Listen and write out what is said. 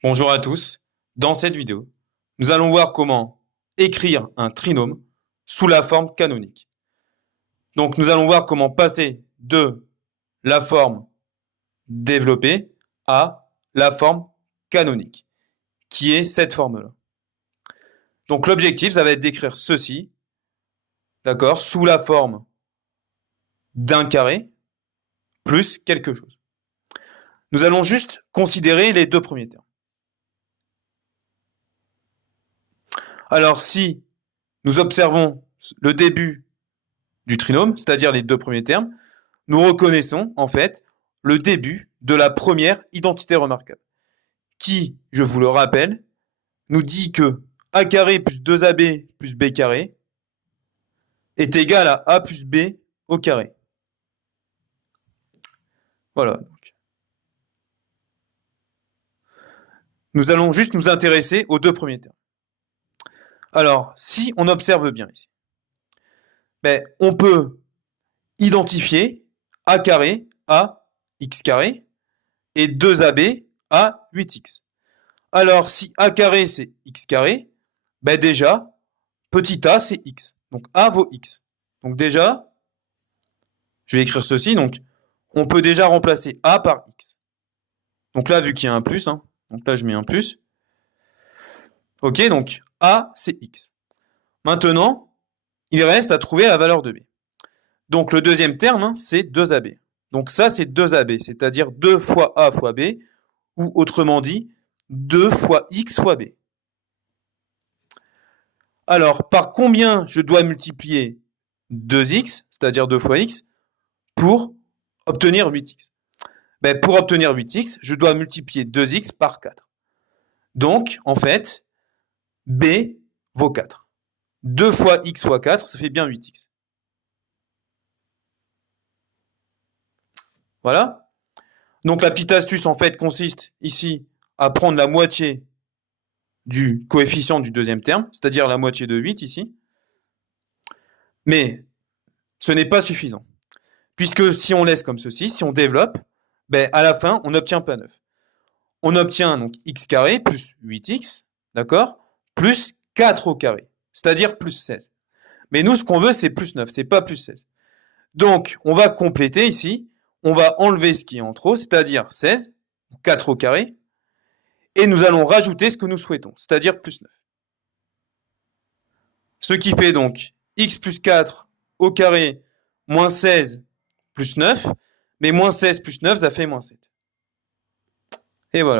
Bonjour à tous. Dans cette vidéo, nous allons voir comment écrire un trinôme sous la forme canonique. Donc, nous allons voir comment passer de la forme développée à la forme canonique, qui est cette forme-là. Donc, l'objectif, ça va être d'écrire ceci, d'accord, sous la forme d'un carré plus quelque chose. Nous allons juste considérer les deux premiers termes. Alors, si nous observons le début du trinôme, c'est-à-dire les deux premiers termes, nous reconnaissons en fait le début de la première identité remarquable, qui, je vous le rappelle, nous dit que a carré plus 2ab plus b carré est égal à a plus b au carré. Voilà. Nous allons juste nous intéresser aux deux premiers termes. Alors, si on observe bien ici, on peut identifier a carré à x carré et 2ab à 8x. Alors, si a carré c'est x carré, déjà, petit a c'est x. Donc a vaut x. Donc déjà, je vais écrire ceci. Donc, on peut déjà remplacer a par x. Donc là, vu qu'il y a un plus, donc là je mets un plus. Ok, donc a c'est x. Maintenant, il reste à trouver la valeur de b. Donc le deuxième terme, c'est 2ab. Donc ça, c'est 2ab, c'est-à-dire 2 fois a fois b, ou autrement dit, 2 fois x fois b. Alors, par combien je dois multiplier 2x, c'est-à-dire 2 fois x, pour obtenir 8x? Pour obtenir 8x, je dois multiplier 2x par 4. Donc, en fait, b vaut 4. 2 fois x fois 4, ça fait bien 8x. Voilà. Donc, la petite astuce, en fait, consiste ici à prendre la moitié du coefficient du deuxième terme, c'est-à-dire la moitié de 8 ici. Mais ce n'est pas suffisant. Puisque si on laisse comme ceci, si on développe, à la fin, on n'obtient pas 9. On obtient donc x carré plus 8x, d'accord, plus 4 au carré, c'est-à-dire plus 16. Mais nous, ce qu'on veut, c'est plus 9, c'est pas plus 16. Donc, on va compléter ici, on va enlever ce qui est en trop, c'est-à-dire 16, 4 au carré, et nous allons rajouter ce que nous souhaitons, c'est-à-dire plus 9. Ce qui fait donc x plus 4 au carré moins 16 plus 9, mais moins 16 plus 9, ça fait moins 7. Et voilà.